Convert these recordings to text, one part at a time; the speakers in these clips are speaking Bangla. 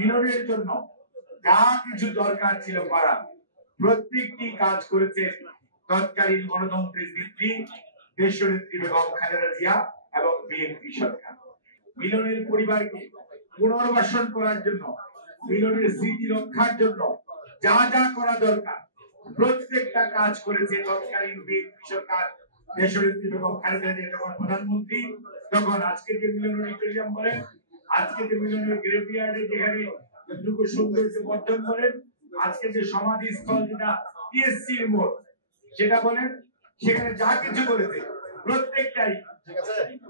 মিলনের জন্য যা কিছু দরকার ছিল করা প্রত্যেকটি কাজ করেছে তৎকালীন গণতন্ত্রের নেত্রী দেশনেত্রী বেগম খালেদা জিয়া এবং বিএনপি সরকার। মিলনের পরিবারকে পুনর্বাসন করার জন্য, মিলনের স্মৃতি রক্ষার জন্য যা যা করা দরকার প্রত্যেকটা কাজ করেছে তৎকালীন বিএনপি সরকার। দেশনেত্রী বেগম খালেদা জিয়া যখন প্রধানমন্ত্রী, তখন আজকে যে মিলন অডিটোরিয়াম বলেন, আজকে যে মিলনের গ্রেভিয়ার্ডে যেখানে যতটুকু সৌন্দর্য বর্ধন করেন, আজকে যে সমাধিস্থল যেটা টিএসসির মোড় সেটা বলেন, সেখানে যা কিছু করেছে প্রত্যেকটাই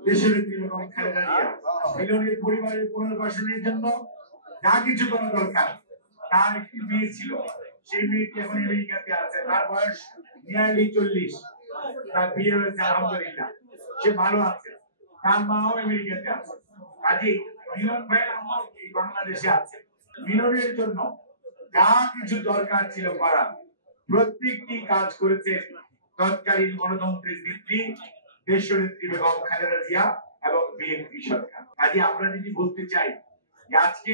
দেশনেত্রী বেগম খালেদা জিয়া। মিলনের পরিবারের পুনর্বাসনের জন্য যা কিছু করা দরকার, তার একটি মেয়ে ছিল, সেই মেয়েটি এখন আমেরিকাতে আছে, তার বয়স নিয়ারলি 40, তার বিয়ে হয়েছে আলহামদুলিল্লাহ, সে ভালো আছে, তার মাও আমেরিকাতে আছে। কাজে মিলন ভাই আমার বাংলাদেশে আছে। মিলনের জন্য যা কিছু দরকার ছিল করা প্রত্যেকটি কাজ করেছে তৎকালীন গণতন্ত্রের নেত্রী দেশনেত্রী বেগম খালেদা জিয়া এবং বিএনপি সরকার। কাজে আমরা যদি বলতে চাই যে আজকে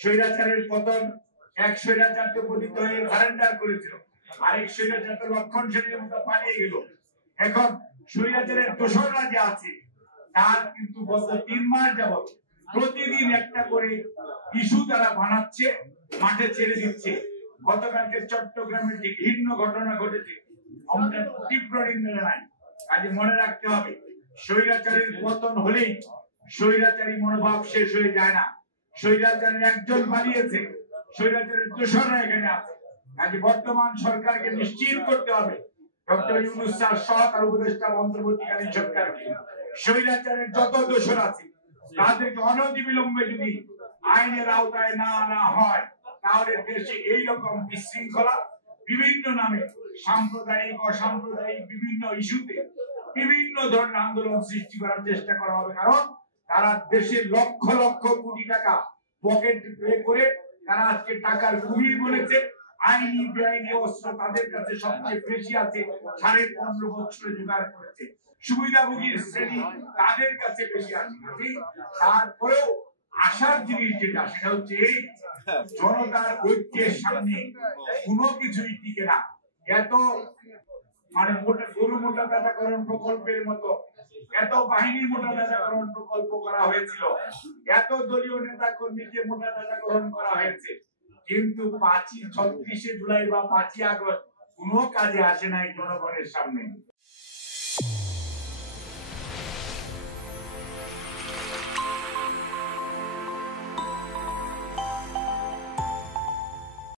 স্বৈরাচারের পতন, এক স্বৈরাচার তো পতিত হয়ে সারেন্ডার করেছিল, আরেক স্বৈরাচার তো লক্ষণ সেনের মতো পালিয়ে গেল। এখন স্বৈরাচারের দোসররা যে আছে তার কিন্তু গত 3 মাস যাবত প্রতিদিন একটা করে ইস্যু তারা বানাচ্ছে, মাঠে ছেড়ে দিচ্ছে। গতকালকে চট্টগ্রামের যে ঘৃণ্য ঘটনা ঘটেছে, আমরা তীব্র নিন্দা জানাই। কাজে মনে রাখতে হবে, স্বৈরাচারের পতন হলেই স্বৈরাচারী মনোভাব শেষ হয়ে যায় না। স্বৈরাচারের একজন পালিয়েছে, স্বৈরাচারের দোসররা এখানে আছে। কাজে বর্তমান সরকারকে নিশ্চিত করতে হবে, ডক্টর ইউনূস স্যার সরকার উপদেষ্টা অন্তর্বর্তীকালীন সরকারকে স্বৈরাচারের যত দোসর আছে তাদেরকে অনতিবিলম্বে যদি আইনের আওতায় না আনা হয়, তাহলে দেশে এইরকম বিশৃঙ্খলা বিভিন্ন নামে সাম্প্রদায়িক অসাম্প্রদায়িক বিভিন্ন ইস্যুতে বিভিন্ন ধরনের আন্দোলন সৃষ্টি করার চেষ্টা করা হবে। কারণ তারা দেশের লক্ষ লক্ষ কোটি টাকা পকেট পে করে তারা আজকে টাকার কুমির বলেছে। আইনি বেআইনি অস্ত্র তাদের কাছে সবচেয়ে বেশি আছে, 15.5 বছরে জোগাড় করেছে। সুবিধাভোগীর শ্রেণী তাদের কাছে বেশি আছে। তারপরেও আশার জিনিস যেটা, সেটা হচ্ছে এই জনতার ঐক্যের সামনে কোনো কিছুই টিকে না। এত মানে গরু মোটা তাজাকরণ প্রকল্পের মতো এত বাহিনী মোটা তাজাকরণ প্রকল্প করা হয়েছিল, এত দলীয় নেতা কর্মীকে মোটা তাজাকরণ করা হয়েছে, কিন্তু 36শে জুলাই বা 5ই আগস্ট কোনো কাজে আসে নাই জনগণের সামনে।